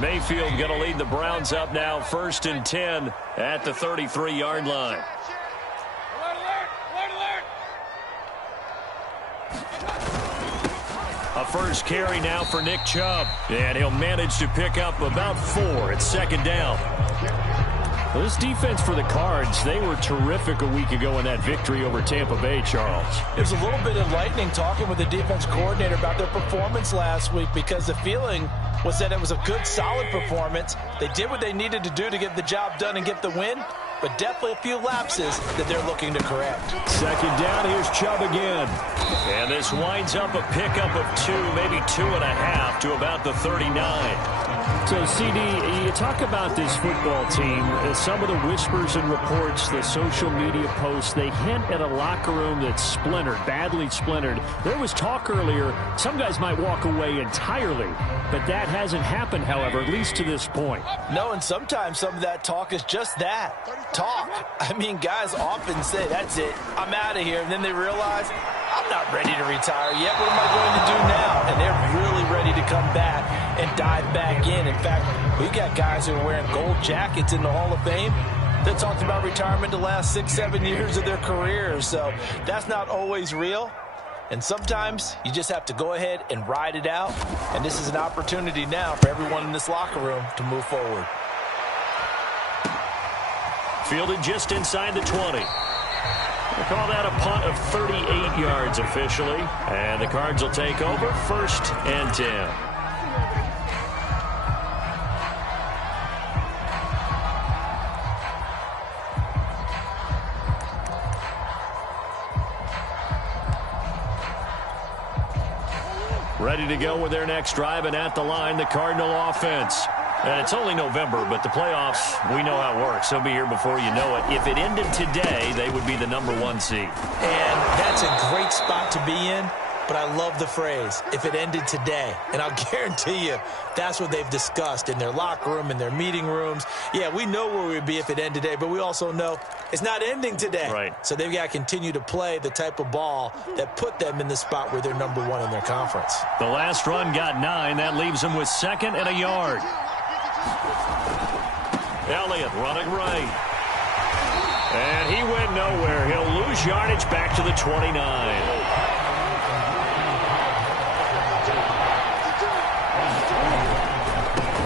Mayfield going to lead the Browns up now, 1st and 10 at the 33-yard line. A first carry now for Nick Chubb, and he'll manage to pick up about 4 at 2nd down. Well, this defense for the Cards, they were terrific a week ago in that victory over Tampa Bay, Charles. It was a little bit enlightening talking with the defense coordinator about their performance last week, because the feeling was that it was a good, solid performance. They did what they needed to do to get the job done and get the win, but definitely a few lapses that they're looking to correct. 2nd down, here's Chubb again. And this winds up a pickup of 2, maybe 2.5 to about the 39. So, CD, you talk about this football team, some of the whispers and reports, the social media posts, they hint at a locker room that's splintered, badly splintered. There was talk earlier, some guys might walk away entirely, but that hasn't happened, however, at least to this point. No, and sometimes some of that talk is just that, talk. I mean, guys often say, that's it, I'm out of here, and then they realize, I'm not ready to retire yet. What am I going to do now? And they're really ready to come back and dive back in. In fact, we've got guys who are wearing gold jackets in the Hall of Fame that talked about retirement the last 6-7 years of their careers. So that's not always real. And sometimes you just have to go ahead and ride it out. And this is an opportunity now for everyone in this locker room to move forward. Fielded just inside the 20. We'll call that a punt of 38 yards officially. And the Cards will take over, 1st and 10. Ready to go with their next drive, and at the line, the Cardinal offense. And it's only November, but the playoffs, we know how it works. They'll be here before you know it. If it ended today, they would be the #1 seed. And that's a great spot to be in, but I love the phrase, if it ended today. And I'll guarantee you, that's what they've discussed in their locker room, in their meeting rooms. Yeah, we know where we'd be if it ended today, but we also know it's not ending today. Right. So they've got to continue to play the type of ball that put them in the spot where they're #1 in their conference. The last run got 9. That leaves them with 2nd and a yard. Elliott running right. And he went nowhere. He'll lose yardage back to the 29.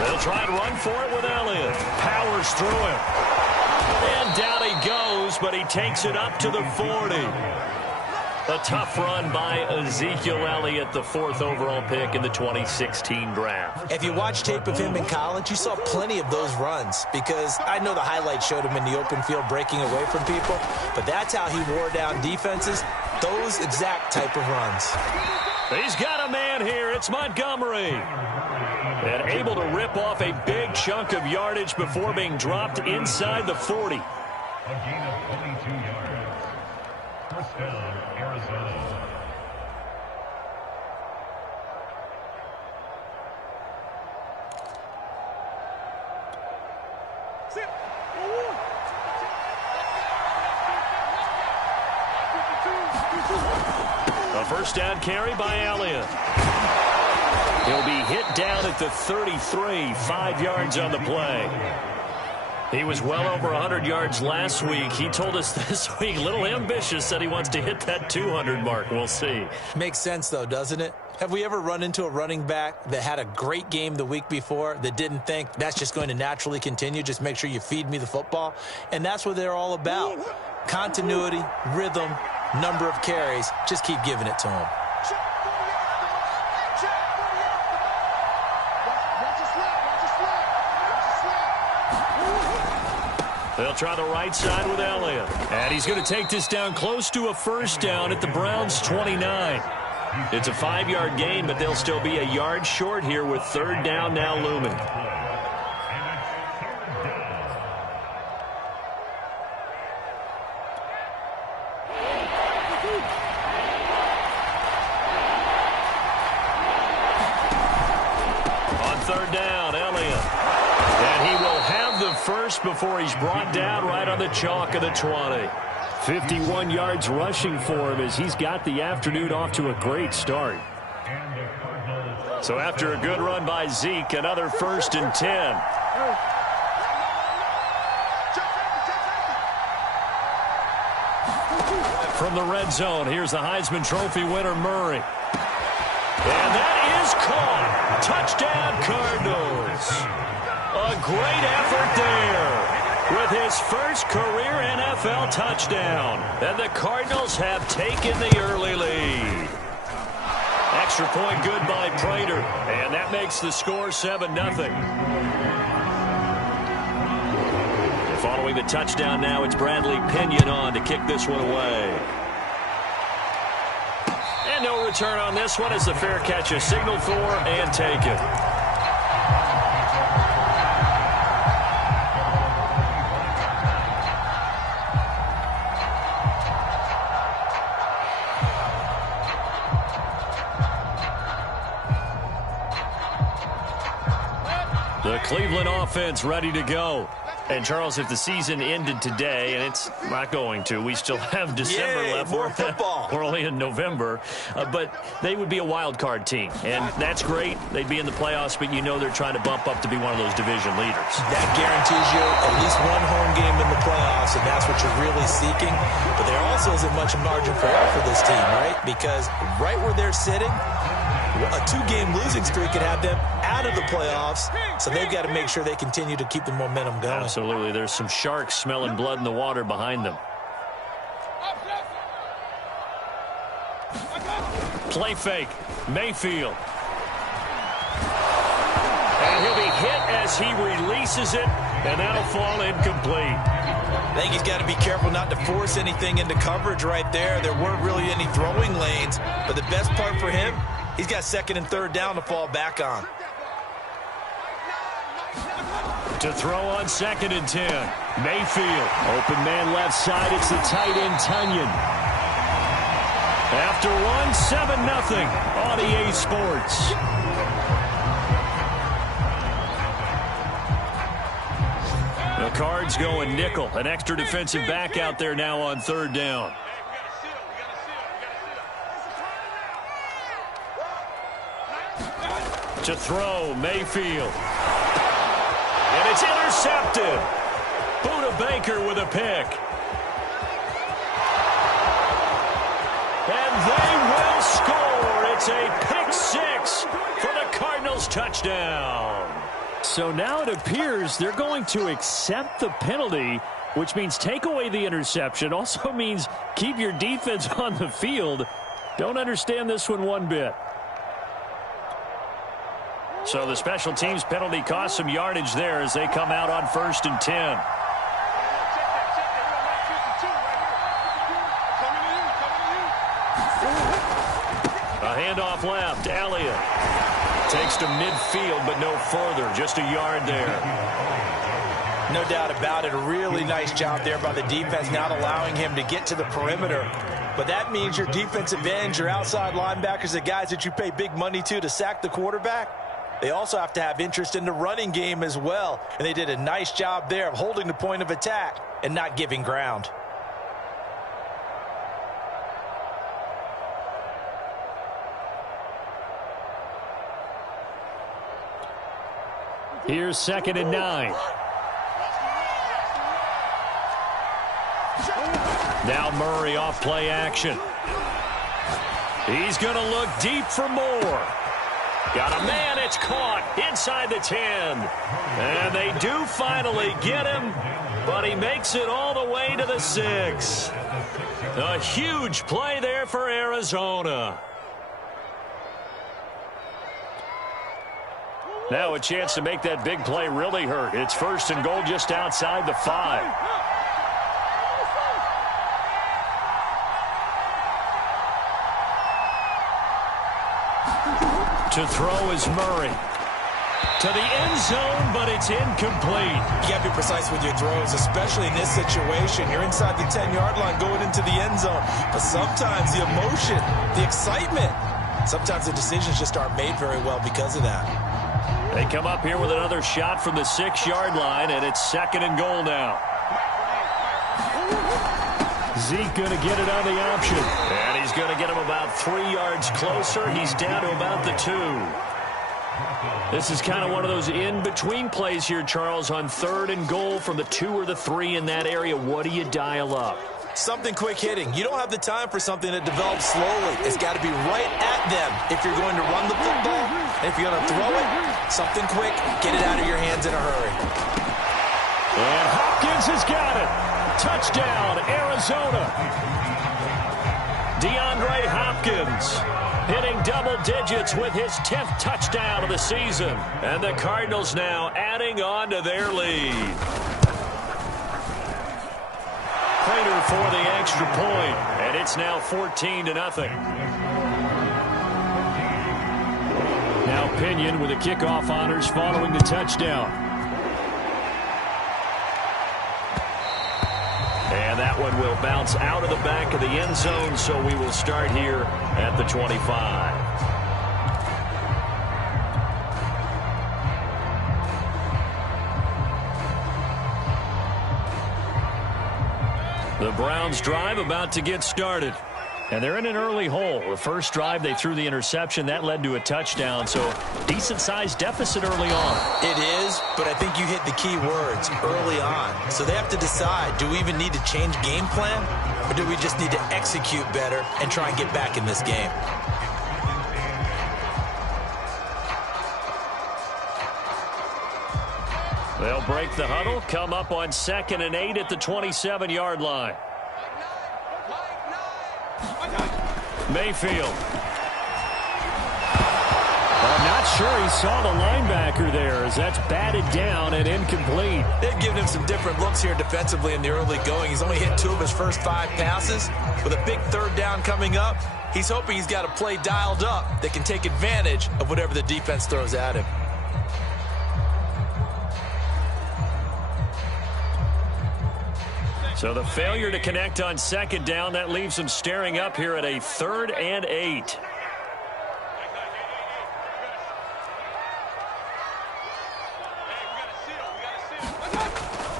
They'll try and run for it with Elliott. Powers through him. And down he goes, but he takes it up to the 40. A tough run by Ezekiel Elliott, the 4th overall pick in the 2016 draft. If you watch tape of him in college, you saw plenty of those runs, because I know the highlights showed him in the open field breaking away from people, but that's how he wore down defenses, those exact type of runs. He's got a man here. It's Montgomery. And able to rip off a big chunk of yardage before being dropped inside the 40. A gain of 22 yards. First down, Arizona. A first down carry by Elliott. He'll be hit down at the 33, 5 yards on the play. He was well over 100 yards last week. He told us this week, a little ambitious, said he wants to hit that 200 mark. We'll see. Makes sense, though, doesn't it? Have we ever run into a running back that had a great game the week before that didn't think that's just going to naturally continue? Just make sure you feed me the football. And that's what they're all about. Continuity, rhythm, number of carries. Just keep giving it to him. They'll try the right side with Elliott. And he's going to take this down close to a first down at the Browns' 29. It's a 5-yard gain, but they'll still be a yard short here with 3rd down now looming. On 3rd down, Elliott. And he will have the first before he's brought down right on the chalk of the 20. 51 yards rushing for him as he's got the afternoon off to a great start. And the Cardinals So after a good run by Zeke, another 1st and 10. From the red zone, here's the Heisman Trophy winner, Murray. And that is caught. Touchdown, Cardinals. A great effort there with his first career NFL touchdown. And the Cardinals have taken the early lead. Extra point good by Prater. And that makes the score 7-0. Following the touchdown now, it's Bradley Pinion on to kick this one away. And no return on this one as the fair catch is signaled for and taken. The Cleveland offense ready to go. And, Charles, if the season ended today, and it's not going to, we still have December left. More football. We're only in November. But they would be a wild card team. And that's great. They'd be in the playoffs, but you know they're trying to bump up to be one of those division leaders. That guarantees you at least one home game in the playoffs, and that's what you're really seeking. But there also isn't much margin for error for this team, right? Because right where they're sitting, a 2-game losing streak could have them out of the playoffs, so they've got to make sure they continue to keep the momentum going. Absolutely. There's some sharks smelling blood in the water behind them. Play fake. Mayfield. And he'll be hit as he releases it, and that'll fall incomplete. I think he's got to be careful not to force anything into coverage right there. There weren't really any throwing lanes, but the best part for him, he's got 2nd and 3rd down to fall back on. To throw on 2nd and 10. Mayfield. Open man left side. It's the tight end, Tunyon. After one, 7-0 on EA Sports. The Cards going nickel. An extra defensive back out there now on 3rd down. To throw, Mayfield. And it's intercepted. Buda Baker with a pick. And they will score. It's a pick 6 for the Cardinals touchdown. So now it appears they're going to accept the penalty, which means take away the interception. Also means keep your defense on the field. Don't understand this one bit. So the special teams penalty cost some yardage there as they come out on 1st and 10. A handoff left. Elliott takes to midfield, but no further. Just a yard there. No doubt about it. A really nice job there by the defense, not allowing him to get to the perimeter. But that means your defensive ends, your outside linebackers, the guys that you pay big money to sack the quarterback, they also have to have interest in the running game as well. And they did a nice job there of holding the point of attack and not giving ground. Here's 2nd and 9. Now Murray off play action. He's going to look deep for more. Got a man, it's caught inside the 10. And they do finally get him, but he makes it all the way to the 6. A huge play there for Arizona. Now a chance to make that big play really hurt. It's 1st and goal just outside the 5. To throw is Murray. To the end zone, but it's incomplete. You got to be precise with your throws, especially in this situation. You're inside the 10-yard line going into the end zone. But sometimes the emotion, the excitement, sometimes the decisions just aren't made very well because of that. They come up here with another shot from the 6-yard line, and it's 2nd and goal now. Zeke going to get it on the option. And He's going to get him about 3 yards closer. He's down to about the 2. This is kind of one of those in-between plays here, Charles, on 3rd and goal from the 2 or the 3 in that area. What do you dial up? Something quick hitting. You don't have the time for something that develops slowly. It's got to be right at them if you're going to run the football. And if you're going to throw it, something quick, get it out of your hands in a hurry. And Hopkins has got it. Touchdown, Arizona. DeAndre Hopkins hitting double digits with his 10th touchdown of the season. And the Cardinals now adding on to their lead. Prater for the extra point, and it's now 14-0. Now Pinion with the kickoff honors following the touchdown. And that one will bounce out of the back of the end zone, so we will start here at the 25. The Browns drive about to get started. And they're in an early hole. The first drive, they threw the interception. That led to a touchdown, so decent-sized deficit early on. It is, but I think you hit the key words, early on. So they have to decide, do we even need to change game plan, or do we just need to execute better and try and get back in this game? They'll break the huddle, come up on 2nd and 8 at the 27-yard line. Mayfield. I'm not sure he saw the linebacker there as that's batted down and incomplete. They've given him some different looks here defensively in the early going. He's only hit 2 of his first 5 passes. With a big 3rd down coming up, he's hoping he's got a play dialed up that can take advantage of whatever the defense throws at him. So the failure to connect on 2nd down, that leaves them staring up here at a 3rd and 8.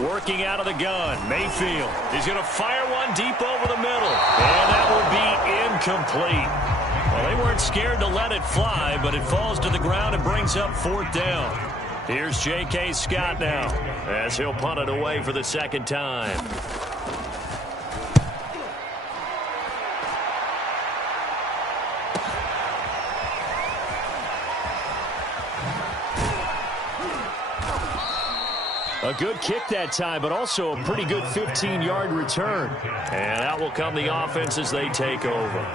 Working out of the gun, Mayfield. He's going to fire one deep over the middle. And that will be incomplete. Well, they weren't scared to let it fly, but it falls to the ground and brings up 4th down. Here's J.K. Scott now as he'll punt it away for the 2nd time. A good kick that time, but also a pretty good 15-yard return. And out will come the offense as they take over.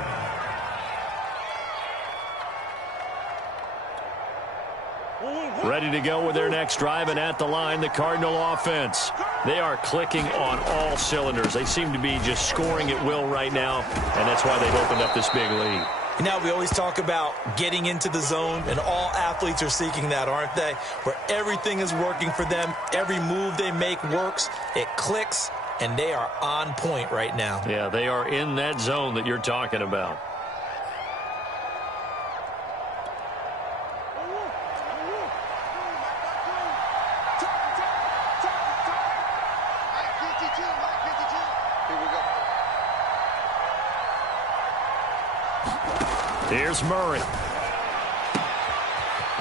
Ready to go with their next drive, and at the line, the Cardinal offense. They are clicking on all cylinders. They seem to be just scoring at will right now, and that's why they've opened up this big lead. Now, we always talk about getting into the zone, and all athletes are seeking that, aren't they? Where everything is working for them, every move they make works, it clicks, and they are on point right now. Yeah, they are in that zone that you're talking about. Here's Murray.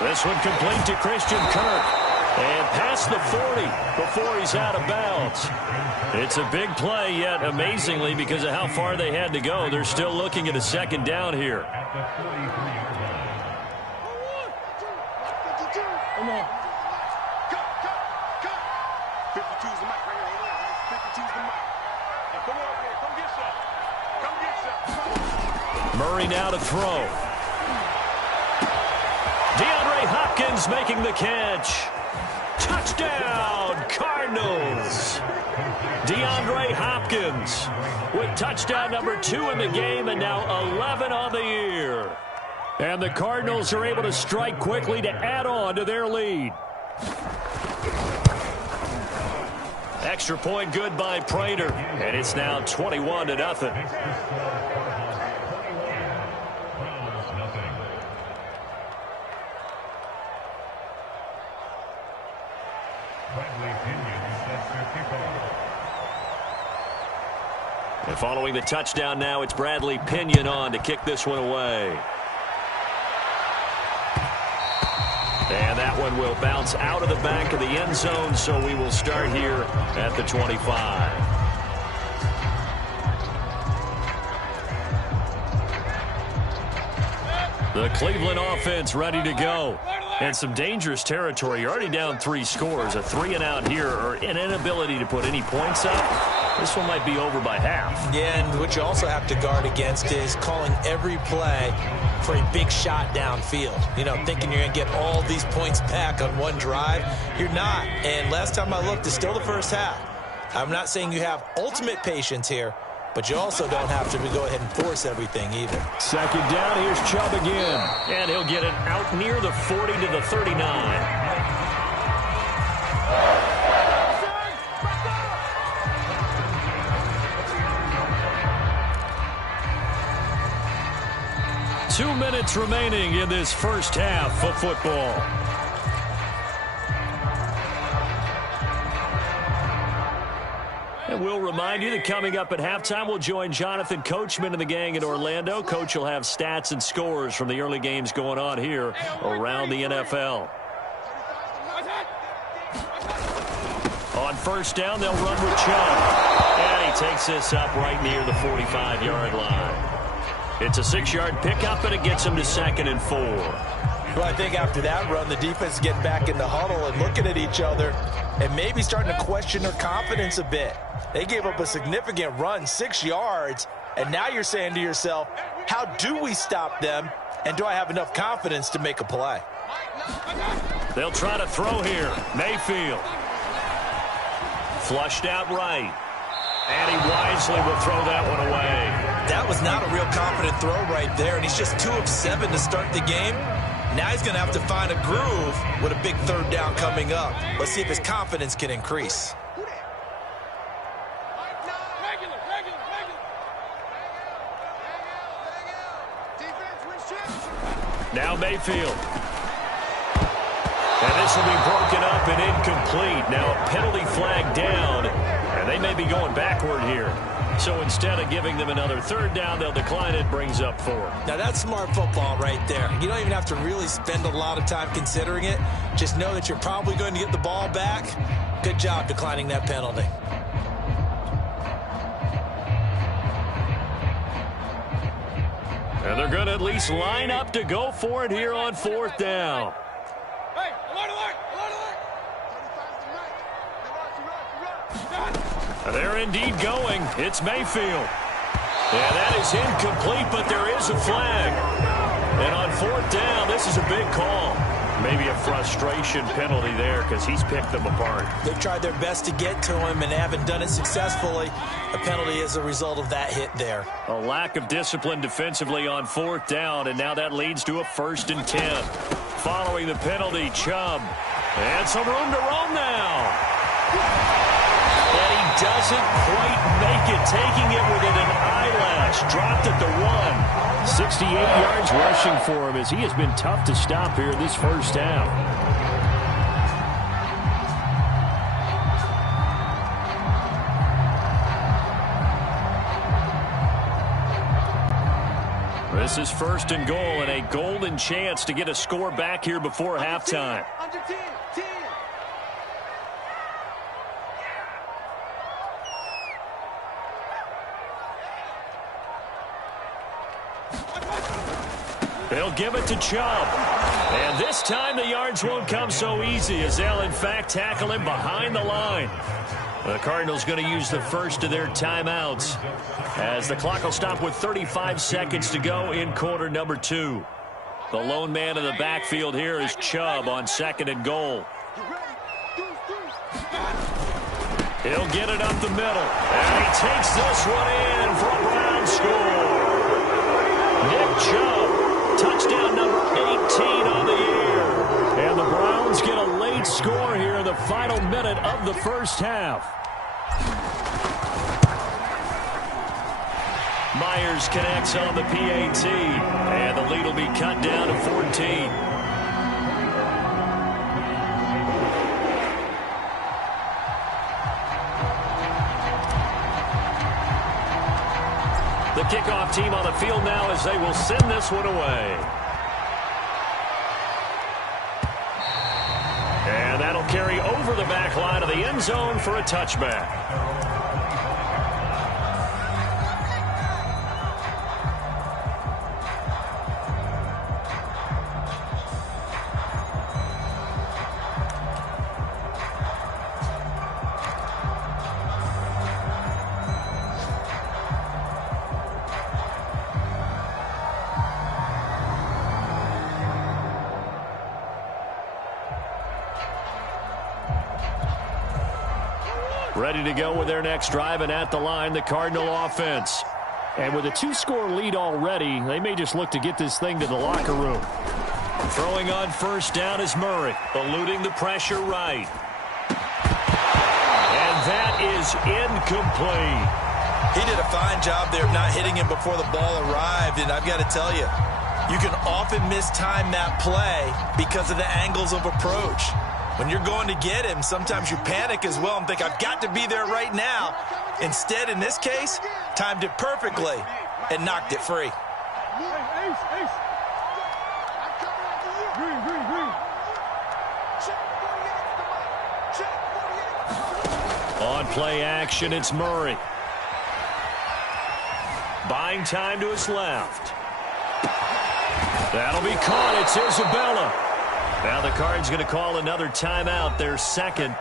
This one complete to Christian Kirk. And past the 40 before he's out of bounds. It's a big play, yet amazingly, because of how far they had to go, they're still looking at a 2nd down here. Murray now to throw. DeAndre Hopkins making the catch. Touchdown, Cardinals. DeAndre Hopkins with touchdown number 2 in the game and now 11 on the year. And the Cardinals are able to strike quickly to add on to their lead. Extra point good by Prater, and it's now 21-0. And following the touchdown now, it's Bradley Pinion on to kick this one away. And that one will bounce out of the back of the end zone, so we will start here at the 25. The Cleveland offense ready to go. And some dangerous territory. You're already down 3 scores. A 3-and-out here, or an inability to put any points up. This one might be over by half. Yeah, and what you also have to guard against is calling every play for a big shot downfield. You know, thinking you're going to get all these points back on one drive. You're not. And last time I looked, it's still the first half. I'm not saying you have ultimate patience here, but you also don't have to go ahead and force everything either. Second down, here's Chubb again. And he'll get it out near the 40 to the 39. Two minutes remaining in this first half of football. And we'll remind you that coming up at halftime, we'll join Jonathan Coachman and the gang in Orlando. Coach will have stats and scores from the early games going on here around the NFL. On first down, they'll run with Chubb. And he takes this up right near the 45-yard line. It's a 6-yard pickup, and it gets him to 2nd and 4. Well, I think after that run, the defense is getting back in the huddle and looking at each other and maybe starting to question their confidence a bit. They gave up a significant run, 6 yards, and now you're saying to yourself, how do we stop them, and do I have enough confidence to make a play? They'll try to throw here. Mayfield. Flushed out right. And he wisely will throw that one away. That was not a real confident throw right there, and he's just 2 of 7 to start the game. Now he's going to have to find a groove with a big 3rd down coming up. Let's see if his confidence can increase. Now Mayfield. And this will be broken up and incomplete. Now a penalty flag down, and they may be going backward here. So instead of giving them another 3rd down, they'll decline it, brings up 4. Now that's smart football right there. You don't even have to really spend a lot of time considering it. Just know that you're probably going to get the ball back. Good job declining that penalty. And they're going to at least line up to go for it here on 4th down. Hey, alert, alert, alert, alert. They're indeed going. It's Mayfield. Yeah, that is incomplete, but there is a flag. And on 4th down, this is a big call. Maybe a frustration penalty there because he's picked them apart. They've tried their best to get to him and haven't done it successfully. A penalty is a result of that hit there. A lack of discipline defensively on 4th down, and now that leads to a 1st and 10. Following the penalty, Chubb. And some room to roam now. And he doesn't quite make it, taking it within an eyelash. Dropped at the 1. 68 yards rushing for him as he has been tough to stop here this first half. This is 1st and goal, and a golden chance to get a score back here before halftime. They'll give it to Chubb. And this time the yards won't come so easy as they'll, in fact, tackle him behind the line. The Cardinals going to use the first of their timeouts as the clock will stop with 35 seconds to go in quarter number 2. The lone man in the backfield here is Chubb on 2nd and goal. He'll get it up the middle. And he takes this one in for a Brown score. Nick Chubb, touchdown number 18 on the year. And the Browns get a late score here in the final minute of the first half. Myers connects on the PAT, and the lead will be cut down to 14. kickoff team on the field now as they will send this one away. And that'll carry over the back line of the end zone for a touchback. Ready to go with their next drive, and at the line, the Cardinal offense. And with a 2-score lead already, they may just look to get this thing to the locker room. Throwing on first down is Murray, eluding the pressure right. And that is incomplete. He did a fine job there of not hitting him before the ball arrived, and I've got to tell you, you can often mistime that play because of the angles of approach. When you're going to get him, sometimes you panic as well and think, I've got to be there right now. Instead, in this case, timed it perfectly and knocked it free. On play action, it's Murray. Buying time to his left. That'll be caught. It's Isabella. Now the Cards going to call another timeout, their second,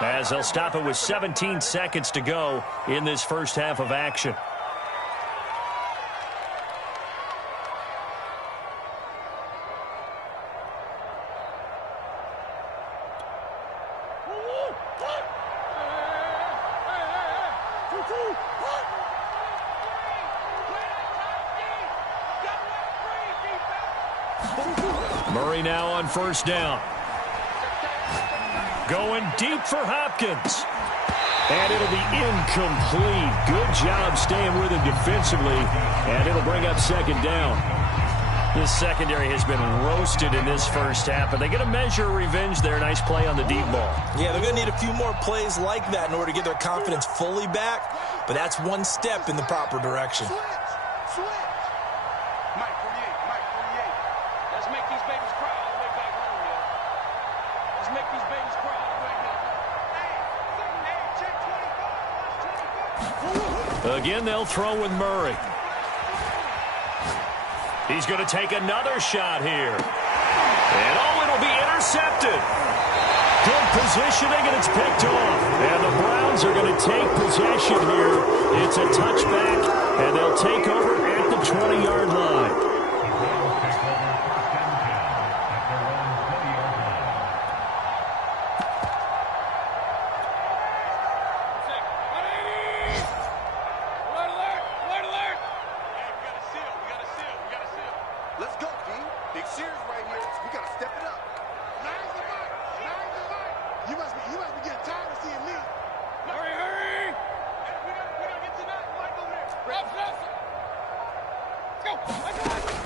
as they'll stop it with 17 seconds to go in this first half of action. Murray now on first down. Going deep for Hopkins. And it'll be incomplete. Good job staying with him defensively. And it'll bring up second down. This secondary has been roasted in this first half, but they get a measure of revenge there. Nice play on the deep ball. Yeah, they're going to need a few more plays like that in order to get their confidence fully back, but that's one step in the proper direction. Again, they'll throw with Murray. He's going to take another shot here. And, oh, it'll be intercepted. Good positioning, and it's picked off. And the Browns are going to take possession here. It's a touchback, and they'll take over at the 20-yard line.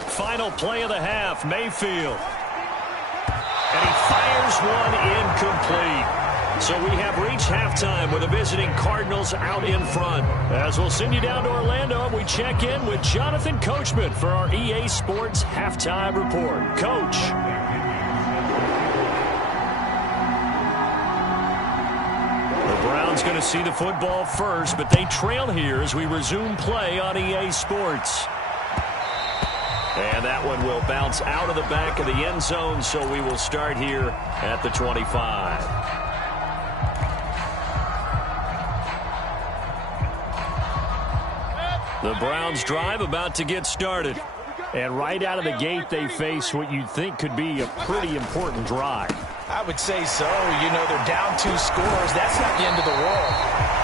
Final play of the half, Mayfield. And he fires one incomplete. So we have reached halftime with the visiting Cardinals out in front. As we'll send you down to Orlando, we check in with Jonathan Coachman for our EA Sports Halftime Report. Coach. The Browns going to see the football first, but they trail here as we resume play on EA Sports. And that one will bounce out of the back of the end zone, so we will start here at the 25. The Browns drive about to get started. And right out of the gate, they face what you'd think could be a pretty important drive. I would say so. You know, they're down 2 scores. That's not the end of the world.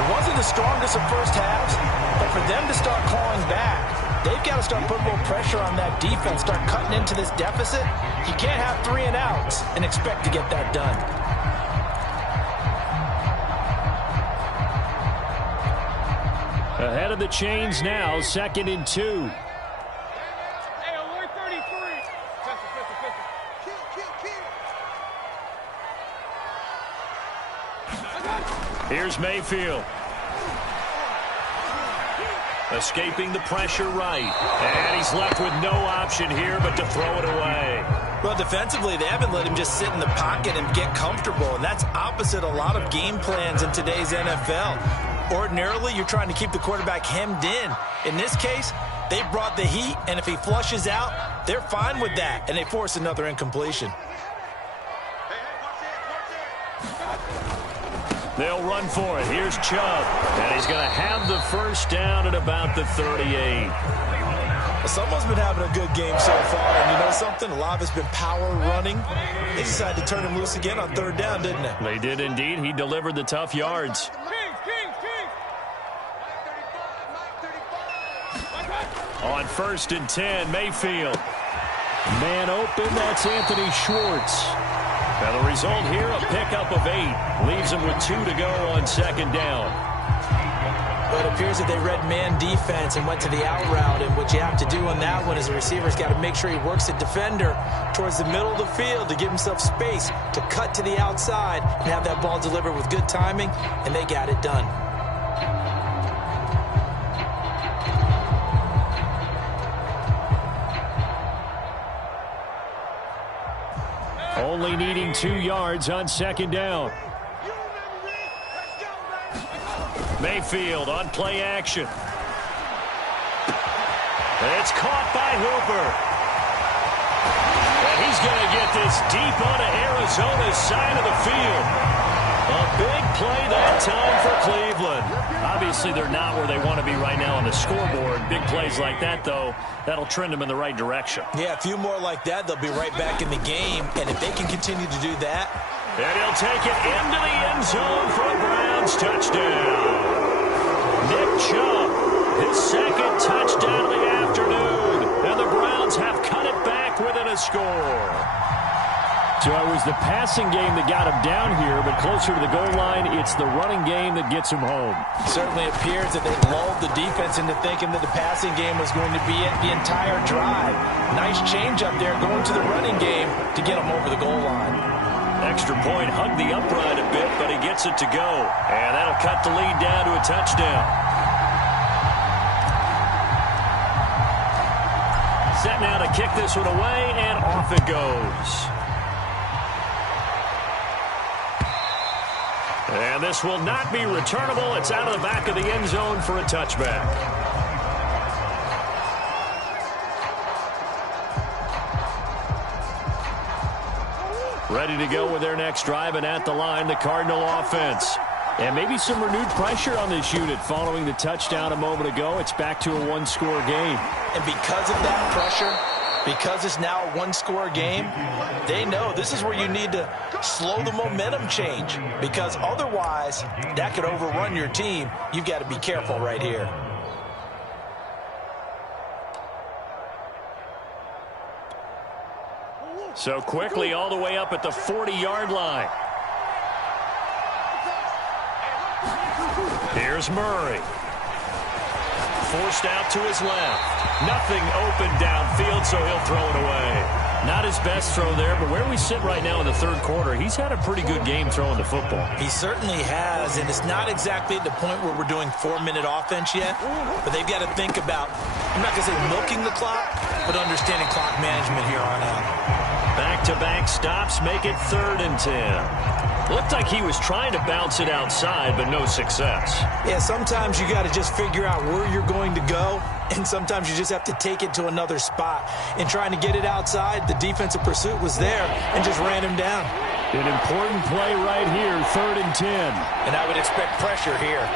It wasn't the strongest of first halves, but for them to start clawing back, they've got to start putting more pressure on that defense, start cutting into this deficit. You can't have 3 and outs and expect to get that done. Ahead of the chains now, 2nd and 2. Hey, alert 33. Here's Mayfield. Escaping the pressure right. And he's left with no option here but to throw it away. Well, defensively, they haven't let him just sit in the pocket and get comfortable, and that's opposite a lot of game plans in today's NFL. Ordinarily, you're trying to keep the quarterback hemmed in. In this case, they brought the heat, and if he flushes out, they're fine with that, and they force another incompletion. They'll run for it. Here's Chubb, and he's going to have the first down at about the 38. Someone's been having a good game so far, and you know something? A lot of it's been power running. They decided to turn him loose again on third down, didn't they? They did indeed. He delivered the tough yards. On 1st and 10, Mayfield. Man open, that's Anthony Schwartz. Now the result here, a pickup of 8. Leaves him with 2 to go on 2nd down. But it appears that they read man defense and went to the out route, and what you have to do on that one is the receiver's got to make sure he works the defender towards the middle of the field to give himself space to cut to the outside and have that ball delivered with good timing, and they got it done. Only needing 2 yards on 2nd down. Mayfield on play action. It's caught by Hooper. And he's going to get this deep onto Arizona's side of the field. A big play that time for Cleveland. Obviously, they're not where they want to be right now on the scoreboard. Big plays like that, though, that'll trend them in the right direction. Yeah, a few more like that, they'll be right back in the game. And if they can continue to do that. And he'll take it into the end zone for a Browns touchdown. Nick Chubb, his 2nd touchdown of the afternoon. And the Browns have cut it back within a score. So it was the passing game that got him down here, but closer to the goal line, it's the running game that gets him home. Certainly appears that they lulled the defense into thinking that the passing game was going to be it the entire drive. Nice change up there going to the running game to get him over the goal line. Extra point, hugged the upright a bit, but he gets it to go. And that'll cut the lead down to a touchdown. Set now to kick this one away, and off it goes. And this will not be returnable. It's out of the back of the end zone for a touchback. Ready to go with their next drive, and at the line, the Cardinal offense. And maybe some renewed pressure on this unit following the touchdown a moment ago. It's back to a 1-score game. And because of that pressure, because it's now a 1-score game, they know this is where you need to slow the momentum change, because otherwise that could overrun your team. You've got to be careful right here. So quickly all the way up at the 40-yard line. Here's Murray. Forced out to his left. Nothing open downfield, so he'll throw it away. Not his best throw there, but where we sit right now in the 3rd quarter, he's had a pretty good game throwing the football. He certainly has, and it's not exactly at the point where we're doing 4-minute offense yet, but they've got to think about, I'm not going to say milking the clock, but understanding clock management here on out. Back-to-back stops make it 3rd and 10. Looked like he was trying to bounce it outside, but no success. Yeah, sometimes you got to just figure out where you're going to go, and sometimes you just have to take it to another spot. In trying to get it outside, the defensive pursuit was there and just ran him down. An important play right here, 3rd and 10. And I would expect pressure here.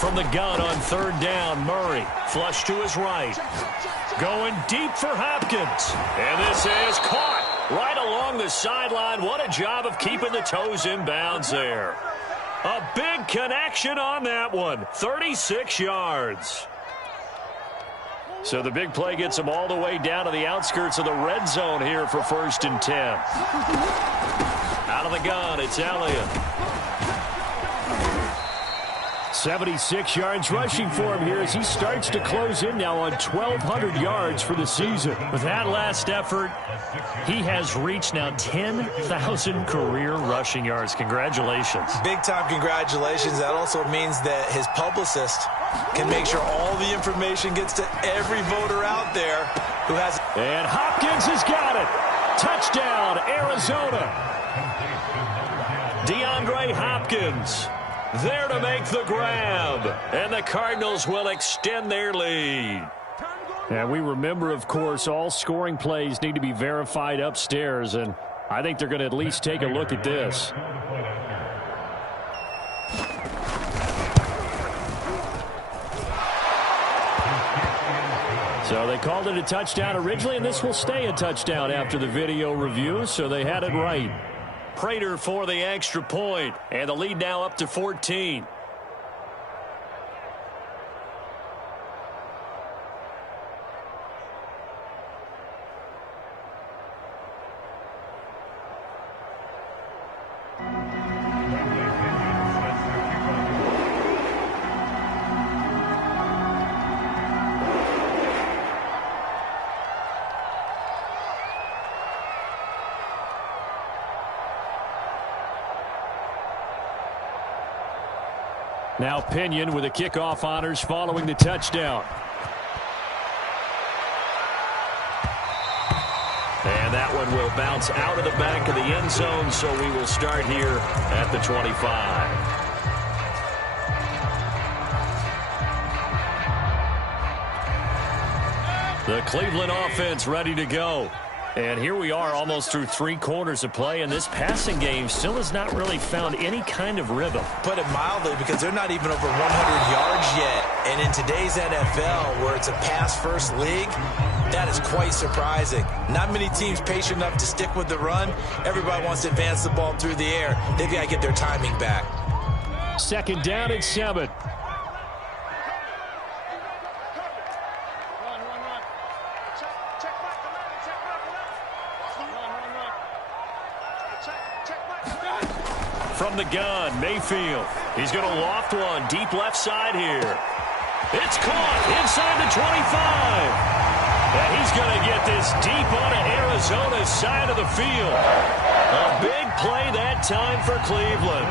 From the gun on 3rd down, Murray flush to his right. Going deep for Hopkins. And this is caught right along the sideline. What a job of keeping the toes in bounds there. A big connection on that one. 36 yards. So the big play gets him all the way down to the outskirts of the red zone here for 1st and 10. Out of the gun, it's Elliott. 76 yards rushing for him here as he starts to close in now on 1,200 yards for the season. With that last effort, he has reached now 10,000 career rushing yards. Congratulations. Big-time congratulations. That also means that his publicist can make sure all the information gets to every voter out there who has. And Hopkins has got it. Touchdown, Arizona. DeAndre Hopkins there to make the grab. And the Cardinals will extend their lead. And we remember, of course, all scoring plays need to be verified upstairs. And I think they're going to at least take a look at this. So they called it a touchdown originally, and this will stay a touchdown after the video review, so they had it right. Prater for the extra point, and the lead now up to 14. Now Pinion with the kickoff honors following the touchdown. And that one will bounce out of the back of the end zone, so we will start here at the 25. The Cleveland offense ready to go. And here we are almost through 3 quarters of play, and this passing game still has not really found any kind of rhythm. Put it mildly, because they're not even over 100 yards yet. And in today's NFL, where it's a pass-first league, that is quite surprising. Not many teams patient enough to stick with the run. Everybody wants to advance the ball through the air. They've got to get their timing back. Second down and 7. From the gun, Mayfield. He's going to loft one deep left side here. It's caught inside the 25. And he's going to get this deep onto Arizona's side of the field. A big play that time for Cleveland.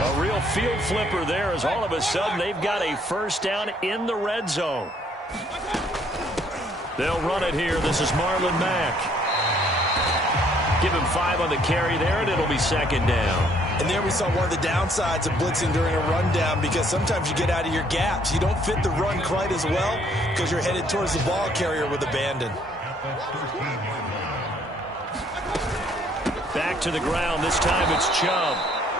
A real field flipper there as all of a sudden they've got a first down in the red zone. They'll run it here. This is Marlon Mack. Give him 5 on the carry there, and it'll be second down. And there we saw one of the downsides of blitzing during a rundown, because sometimes you get out of your gaps. You don't fit the run quite as well because you're headed towards the ball carrier with abandon. Back to the ground. This time it's Chubb.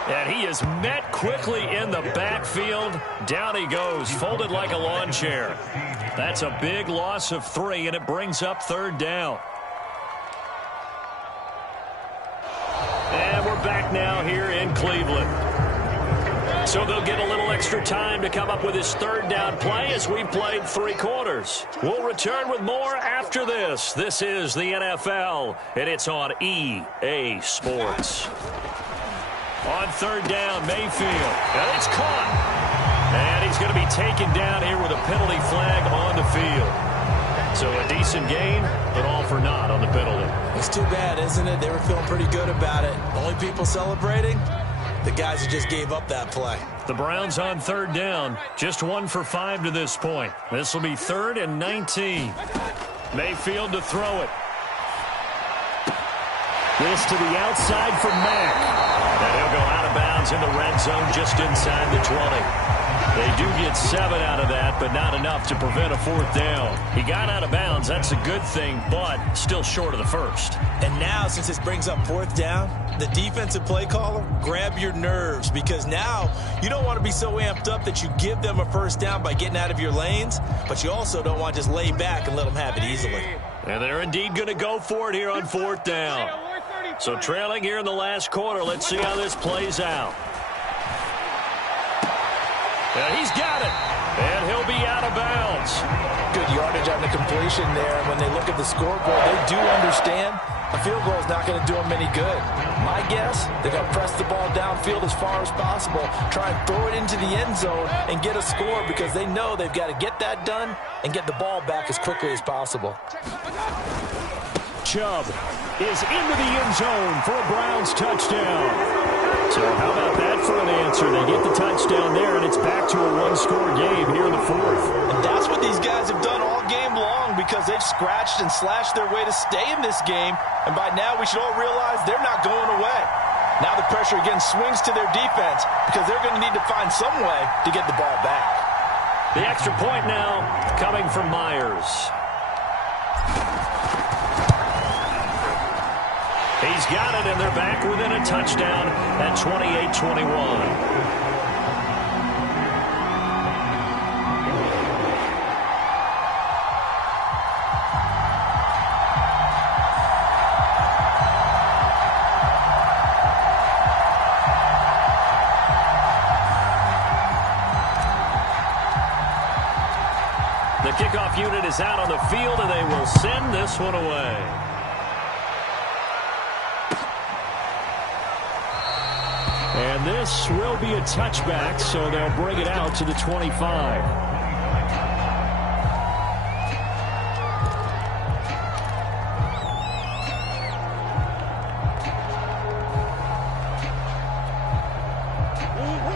And he is met quickly in the backfield. Down he goes, folded like a lawn chair. That's a big loss of 3, and it brings up third down. And we're back now here in Cleveland. So they'll get a little extra time to come up with his third down play as we've played 3 quarters. We'll return with more after this. This is the NFL, and it's on EA Sports. On third down, Mayfield. And it's caught. And he's going to be taken down here with a penalty flag on the field. So a decent gain, but all for naught on the penalty. It's too bad, isn't it? They were feeling pretty good about it. Only people celebrating, the guys who just gave up that play. The Browns on third down, just 1 for 5 to this point. This will be 3rd and 19. Mayfield to throw it. This to the outside for Mack. And he'll go out of bounds in the red zone just inside the 20. They do get 7 out of that, but not enough to prevent a 4th down. He got out of bounds. That's a good thing, but still short of the first. And now, since this brings up 4th down, the defensive play caller, grab your nerves, because now you don't want to be so amped up that you give them a first down by getting out of your lanes, but you also don't want to just lay back and let them have it easily. And they're indeed going to go for it here on 4th down. So trailing here in the last quarter, let's see how this plays out. And he's got it. And he'll be out of bounds. yards. Good yardage on the completion there. And when they look at the scoreboard, they do understand a field goal is not going to do them any good. My guess, they're going to press the ball downfield as far as possible, try and throw it into the end zone and get a score because they know they've got to get that done and get the ball back as quickly as possible. Chubb is into the end zone for a Browns touchdown. So how about that for an answer? They get the touchdown there, and it's back to a one-score game here in the fourth. And that's what these guys have done all game long because they've scratched and slashed their way to stay in this game. And by now, we should all realize they're not going away. Now the pressure again swings to their defense because they're going to need to find some way to get the ball back. The extra point now coming from Myers. He's got it, and they're back within a touchdown at 28-21. The kickoff unit is out on the field, and they will send this one away. And this will be a touchback, so they'll bring it out to the 25.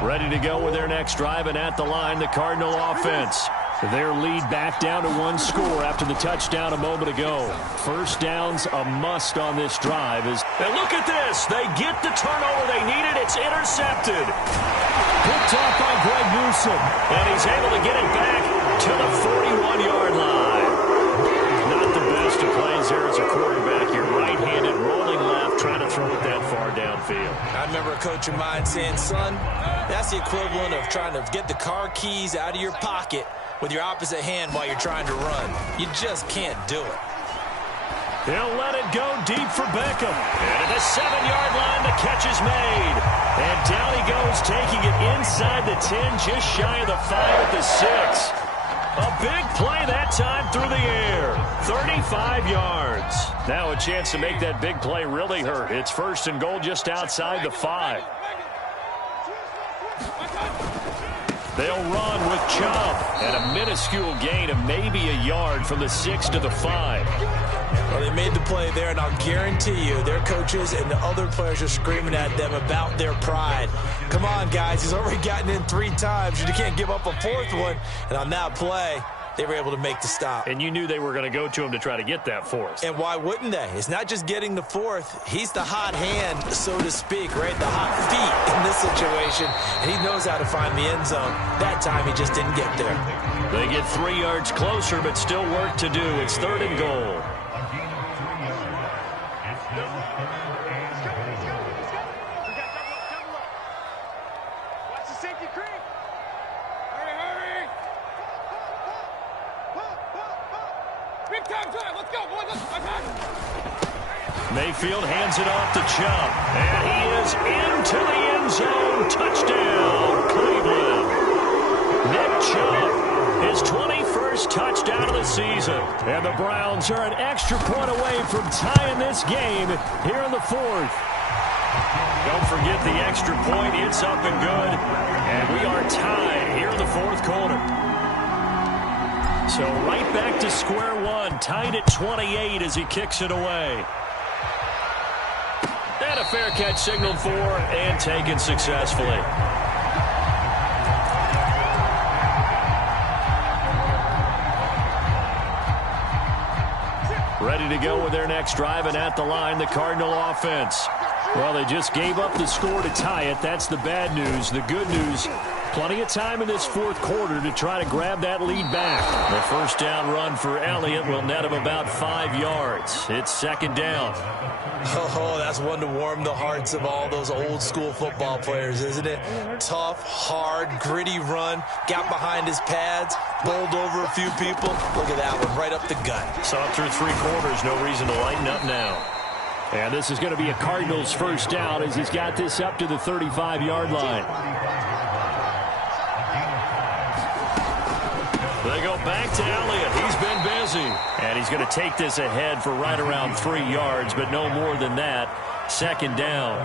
Ready to go with their next drive, and at the line, the Cardinal offense. Their lead back down to one score after the touchdown a moment ago. First down's a must on this drive. And look at this. They get the turnover they needed. It's intercepted. Picked off by Greg Newsom. And he's able to get it back to the 41-yard line. Not the best of plays there as a quarterback. You're right-handed, rolling left, trying to throw it that far downfield. I remember a coach of mine saying, son, that's the equivalent of trying to get the car keys out of your pocket with your opposite hand while you're trying to run. You just can't do it. He'll let it go deep for Beckham. And at the 7-yard line, the catch is made. And down he goes, taking it inside the 10, just shy of the 5 at the 6. A big play that time through the air. 35 yards. Now a chance to make that big play really hurt. It's first and goal just outside the 5. They'll run with Chubb, and a minuscule gain of maybe a yard from the 6 to the 5. Well, they made the play there, and I'll guarantee you their coaches and the other players are screaming at them about their pride. Come on, guys. He's already gotten in 3 times. You can't give up a 4th one. And on that play, they were able to make the stop. And you knew they were going to go to him to try to get that 4th. And why wouldn't they? It's not just getting the 4th. He's the hot hand, so to speak, right? The hot feet in this situation. And he knows how to find the end zone. That time he just didn't get there. They get 3 yards closer, but still work to do. It's 3rd and goal. Mayfield hands it off to Chubb. And he is into the end zone. Touchdown, Cleveland. Nick Chubb, his 21st touchdown of the season. And the Browns are an extra point away from tying this game here in the 4th. Don't forget the extra point. It's up and good. And we are tied here in the 4th quarter. So right back to square one. Tied at 28 as he kicks it away. And a fair catch signaled for and taken successfully. Ready to go with their next drive, and at the line, the Cardinal offense. Well, they just gave up the score to tie it. That's the bad news. The good news, plenty of time in this 4th quarter to try to grab that lead back. The first down run for Elliott will net him about 5 yards. It's 2nd down. Oh, that's one to warm the hearts of all those old school football players, isn't it? Tough, hard, gritty run, got behind his pads, bowled over a few people. Look at that one, right up the gut. Saw it through 3 quarters, no reason to lighten up now. And this is going to be a Cardinals first down as he's got this up to the 35-yard line. They go back to Elliott. He's been busy. And he's going to take this ahead for right around 3 yards, but no more than that. Second down.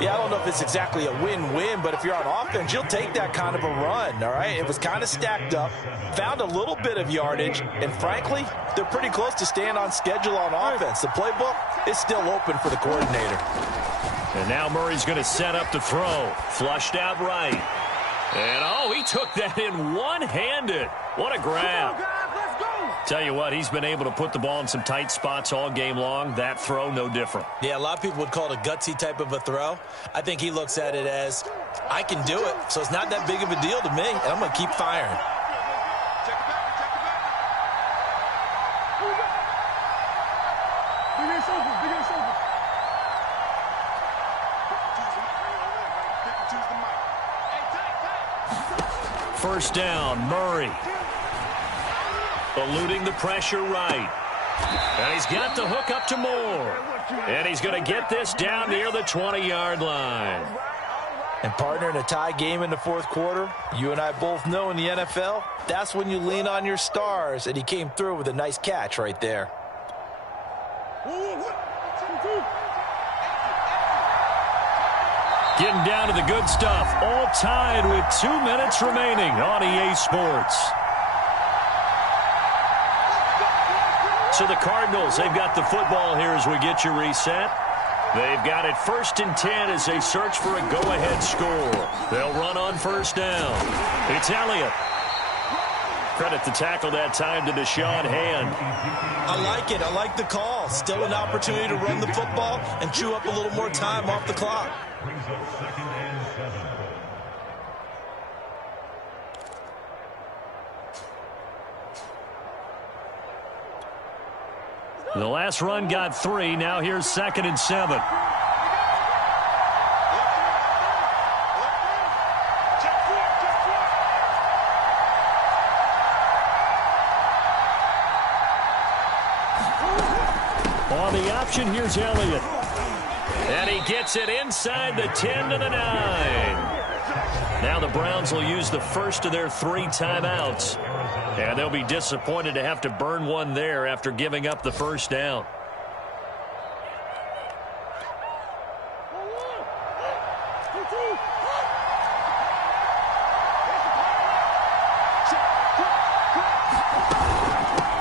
Yeah, I don't know if it's exactly a win-win, but if you're on offense, you'll take that kind of a run, all right? It was kind of stacked up, found a little bit of yardage, and frankly, they're pretty close to staying on schedule on offense. The playbook is still open for the coordinator. And now Murray's going to set up the throw. Flushed out right. And, oh, he took that in one-handed. What a grab. Tell you what, he's been able to put the ball in some tight spots all game long. That throw, no different. Yeah, a lot of people would call it a gutsy type of a throw. I think he looks at it as, I can do it, so it's not that big of a deal to me, and I'm going to keep firing. First down, Murray. Eluding the pressure right. And he's got the hook up to Moore. And he's going to get this down near the 20-yard line. And partner, in a tie game in the fourth quarter, you and I both know in the NFL, that's when you lean on your stars. And he came through with a nice catch right there. Getting down to the good stuff. All tied with 2 minutes remaining on EA Sports. So the Cardinals, they've got the football here as we get you reset. They've got it 1st and 10 as they search for a go-ahead score. They'll run on first down. It's Elliott. Credit the tackle that time to Deshaun Hand. I like it. I like the call. Still an opportunity to run the football and chew up a little more time off the clock. Brings up 2nd and 7. The last run got 3. Now here's 2nd and 7. On the option, here's Elliott. And he gets it inside the 10 to the 9. Now the Browns will use the first of their 3 timeouts. And they'll be disappointed to have to burn one there after giving up the first down.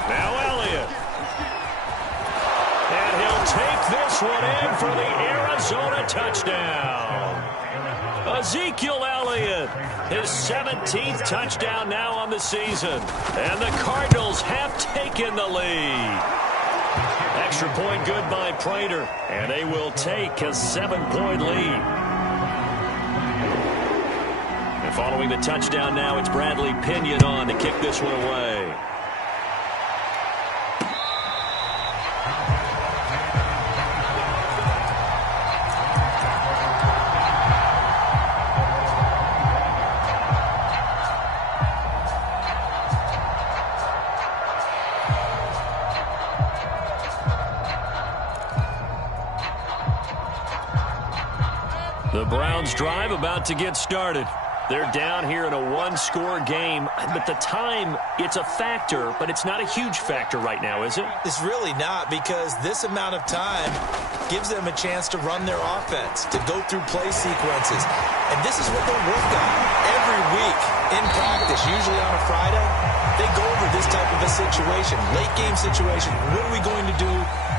Now Elliott. And he'll take this one in for the Arizona touchdown. Ezekiel Elliott, his 17th touchdown now on the season. And the Cardinals have taken the lead. Extra point good by Prater. And they will take a 7-point lead. And following the touchdown now, it's Bradley Pinion on to kick this one away. The Browns drive about to get started. They're down here in a 1-score game, but the time, it's a factor, but it's not a huge factor right now, is it? It's really not, because this amount of time gives them a chance to run their offense, to go through play sequences. And this is what they work on every week in practice, usually on a Friday. They go over this type of a situation, late game situation. What are we going to do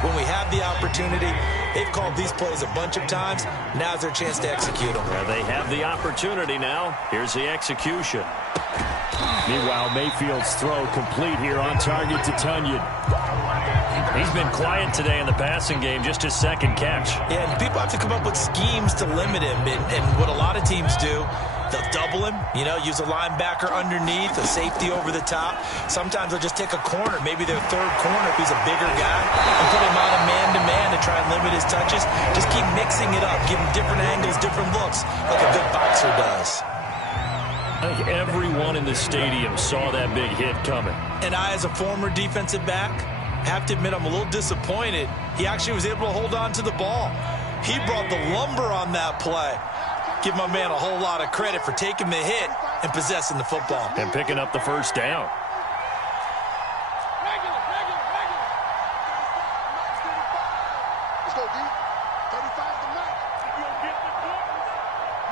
when we have the opportunity? They've called these plays a bunch of times. Now's their chance to execute them. Well, they have the opportunity now. Here's the execution. Meanwhile, Mayfield's throw complete here on target to Tunyon. He's been quiet today in the passing game, just his 2nd catch. Yeah, and people have to come up with schemes to limit him. And what a lot of teams do, they'll double him, use a linebacker underneath, a safety over the top. Sometimes they'll just take a corner, maybe their 3rd corner if he's a bigger guy, and put him on a man-to-man to try and limit his touches. Just keep mixing it up, give him different angles, different looks, like a good boxer does. I think everyone in the stadium saw that big hit coming. And I, as a former defensive back, have to admit I'm a little disappointed. He actually was able to hold on to the ball. He brought the lumber on that play. Give my man a whole lot of credit for taking the hit and possessing the football. And picking up the first down. Regular. Let's go, D. 35 is the max. You gonna get this one?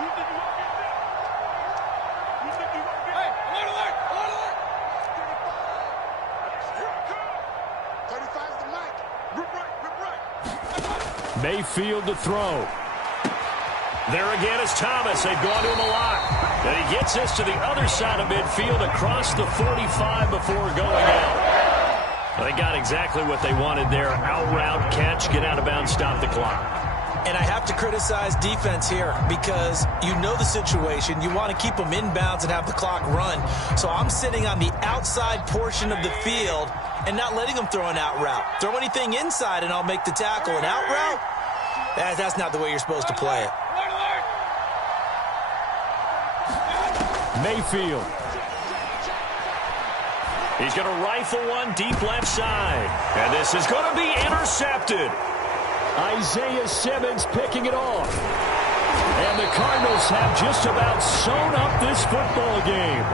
You think you gonna get this? You think you gonna get this? Hey, alert! 35 is the max. Rip right. Mayfield to throw. There again is Thomas. They've gone to him a lot. And he gets this to the other side of midfield across the 45 before going out. They got exactly what they wanted there. Out route, catch, get out of bounds, stop the clock. And I have to criticize defense here because you know the situation. You want to keep them inbounds and have the clock run. So I'm sitting on the outside portion of the field and not letting them throw an out route. Throw anything inside and I'll make the tackle. An out route? That's not the way you're supposed to play it. Mayfield. He's going to rifle one deep left side. And this is going to be intercepted. Isaiah Simmons picking it off. And the Cardinals have just about sewn up this football game.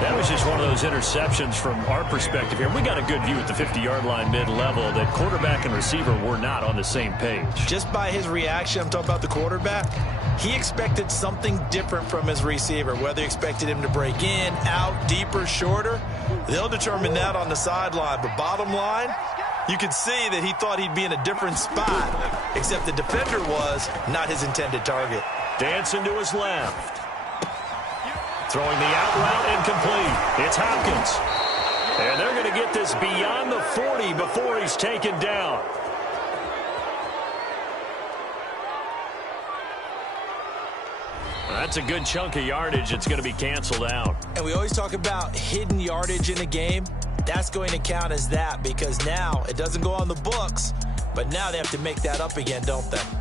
That was just one of those interceptions from our perspective here. We got a good view at the 50-yard line mid-level that quarterback and receiver were not on the same page. Just by his reaction, I'm talking about the quarterback, he expected something different from his receiver. Whether he expected him to break in, out, deeper, shorter, they'll determine that on the sideline. But bottom line, you could see that he thought he'd be in a different spot, except the defender was not his intended target. Dancing to his left. Throwing the out route incomplete. It's Hopkins. And they're going to get this beyond the 40 before he's taken down. That's a good chunk of yardage. It's going to be canceled out. And we always talk about hidden yardage in a game. That's going to count as that because now it doesn't go on the books, but now they have to make that up again, don't they?